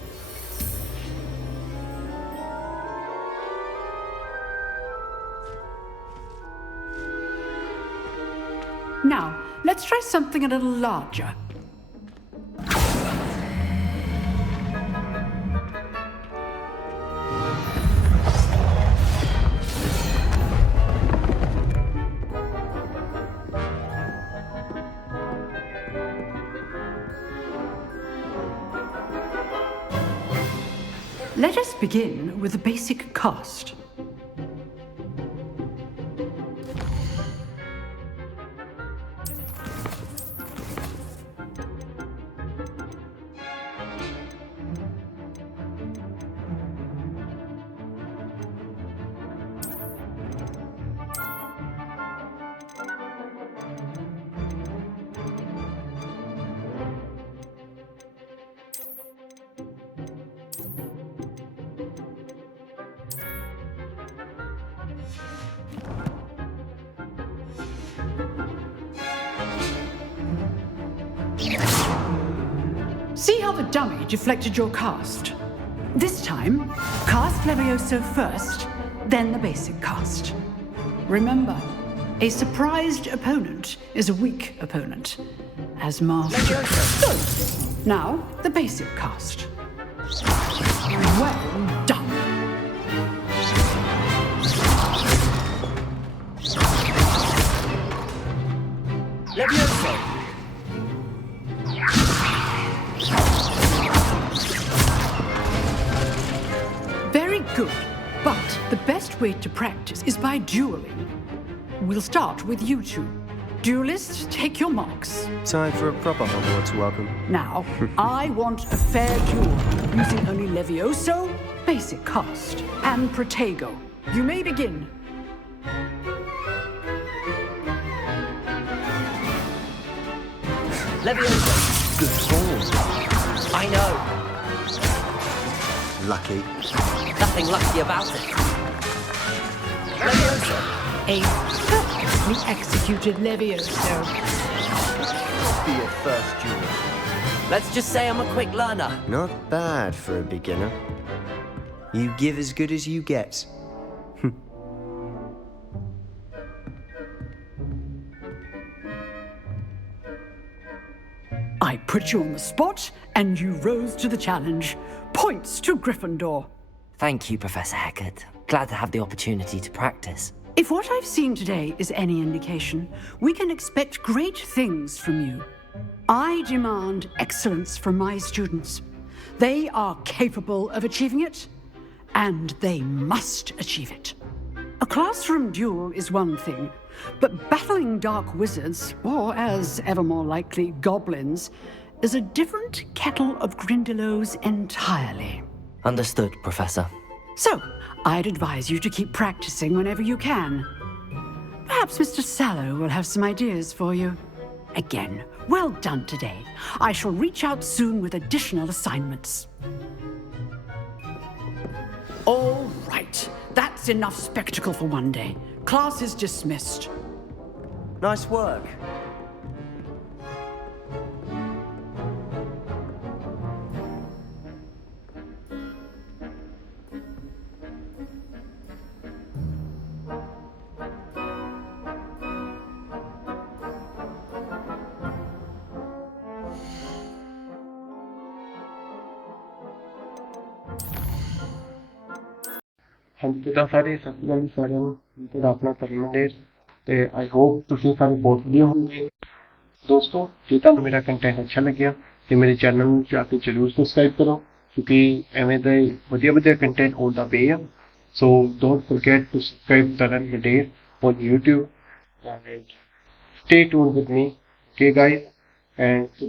Now, let's try something a little larger. Let us begin with the basic cast. See how the dummy deflected your cast? This time, cast Levioso first, then the basic cast. Remember, a surprised opponent is a weak opponent. As Master. So, now, the basic cast. Well done. Levioso! Very good, but the best way to practice is by dueling. we'll start with you two. Duelists, take your marks. Time for a proper Hogwarts welcome. Now, I want a fair duel, using only Levioso, basic cast, and Protego. You may begin. Levioso. Good form. I know. Lucky. Nothing lucky about it. Levioso. A perfectly executed Levioso. Be your first duel. Let's just say I'm a quick learner. Not bad for a beginner. You give as good as you get. I put you on the spot, and you rose to the challenge. Points to Gryffindor. Thank you, Professor Hecat. Glad to have the opportunity to practice. If what I've seen today is any indication, we can expect great things from you. I demand excellence from my students. They are capable of achieving it, and they must achieve it. A classroom duel is one thing, but battling dark wizards, or as ever more likely, goblins, is a different kettle of Grindylows entirely. Understood, Professor. So, I'd advise you to keep practicing whenever you can. Perhaps Mr. Sallow will have some ideas for you. Again, well done today. I shall reach out soon with additional assignments. All right, that's enough spectacle for one day. Class is dismissed. Nice work. ਤਾਂ ਸਾਰੇ ਸਤਿ ਸ਼੍ਰੀ ਅਕਾਲ ਸਾਰਿਆਂ ਨੂੰ ਤੁਹਾਡਾ ਆਪਣਾ ਤਰਨ ਮੰਡੇਰ ਤੇ I hope ਤੁਸੀਂ ਸਾਰੇ ਬਹੁਤ ਵਧੀਆ ਹੋਵੋਗੇ ਦੋਸਤੋ ਜੇ ਤੁਹਾਨੂੰ ਮੇਰਾ ਕੰਟੈਂਟ ਅੱਛਾ ਲੱਗਿਆ ਤੇ ਮੇਰੇ ਚੈਨਲ ਨੂੰ ਜਾ ਕੇ ਜ਼ਰੂਰ ਸਬਸਕ੍ਰਾਈਬ ਕਰੋ ਕਿਉਂਕਿ ਐਵੇਂ ਦੇ ਵਧੀਆ ਵਧੀਆ ਕੰਟੈਂਟ ਆਉਂਦਾ ਪਏ ਆ so don't forget to subscribe Taran Mander on YouTube and stay tuned with me okay guys and